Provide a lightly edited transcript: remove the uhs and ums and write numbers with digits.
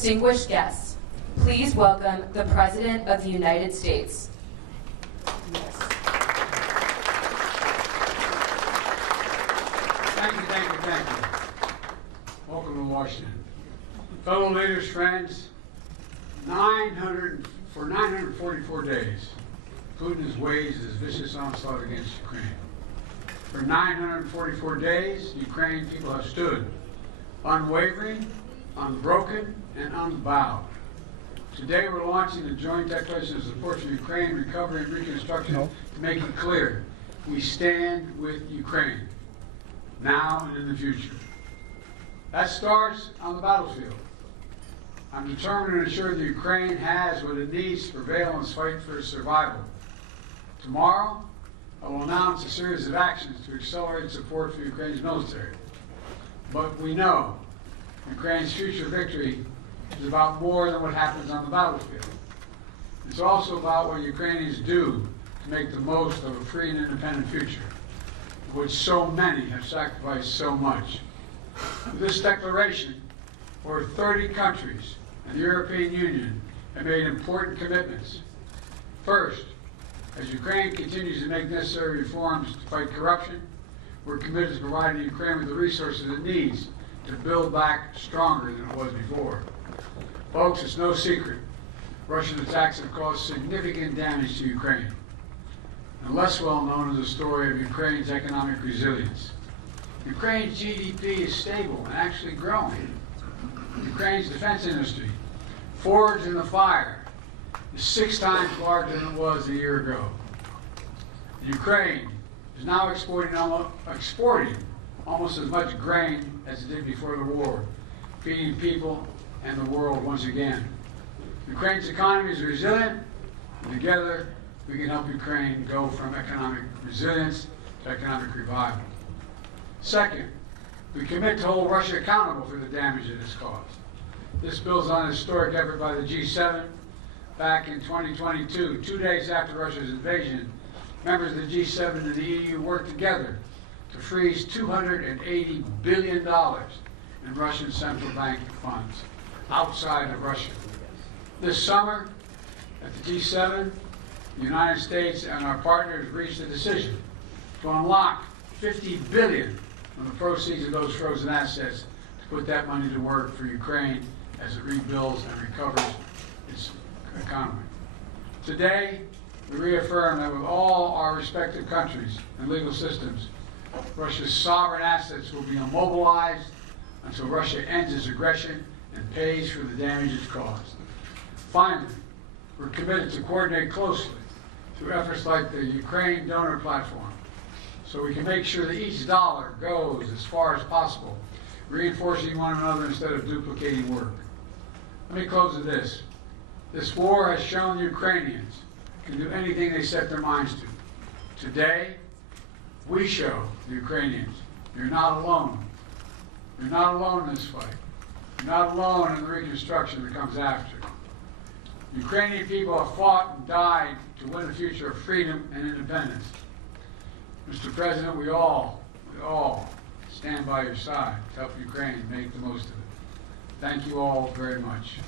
Distinguished guests, please welcome the President of the United States. Thank you. Welcome to Washington. Fellow leaders, friends, for 944 days, Putin has waged his vicious onslaught against Ukraine. For 944 days, Ukraine people have stood unwavering, unbroken, and unbowed. Today we're launching a joint declaration of support for Ukraine, recovery, and reconstruction to make it clear we stand with Ukraine, now and in the future. That starts on the battlefield. I'm determined to ensure that Ukraine has what it needs to prevail in its fight for its survival. Tomorrow, I will announce a series of actions to accelerate support for Ukraine's military. But we know Ukraine's future victory is about more than what happens on the battlefield. It's also about what Ukrainians do to make the most of a free and independent future, of which so many have sacrificed so much. With this declaration, over 30 countries and the European Union have made important commitments. First, as Ukraine continues to make necessary reforms to fight corruption, we're committed to providing Ukraine with the resources it needs to build back stronger than it was before. Folks, it's no secret, Russian attacks have caused significant damage to Ukraine. And less well known is the story of Ukraine's economic resilience. Ukraine's GDP is stable and actually growing. Ukraine's defense industry, forged in the fire, is 6 times larger than it was a year ago. Ukraine is now exporting almost as much grain as it did before the war, feeding people and the world once again. Ukraine's economy is resilient, and together we can help Ukraine go from economic resilience to economic revival. Second, we commit to hold Russia accountable for the damage it has caused. This builds on a historic effort by the G7. Back in 2022, 2 days after Russia's invasion, members of the G7 and the EU worked together to freeze $280 billion in Russian central bank funds outside of Russia. This summer, at the G7, the United States and our partners reached a decision to unlock $50 billion from the proceeds of those frozen assets to put that money to work for Ukraine as it rebuilds and recovers its economy. Today, we reaffirm that with all our respective countries and legal systems, Russia's sovereign assets will be immobilized until Russia ends its aggression and pays for the damage it's caused. Finally, we're committed to coordinate closely through efforts like the Ukraine Donor Platform, so we can make sure that each dollar goes as far as possible, reinforcing one another instead of duplicating work. Let me close with this. This war has shown the Ukrainians can do anything they set their minds to. Today, we show the Ukrainians you're not alone. You're not alone in this fight. You're not alone in the reconstruction that comes after. Ukrainian people have fought and died to win a future of freedom and independence. Mr. President, we all stand by your side to help Ukraine make the most of it. Thank you all very much.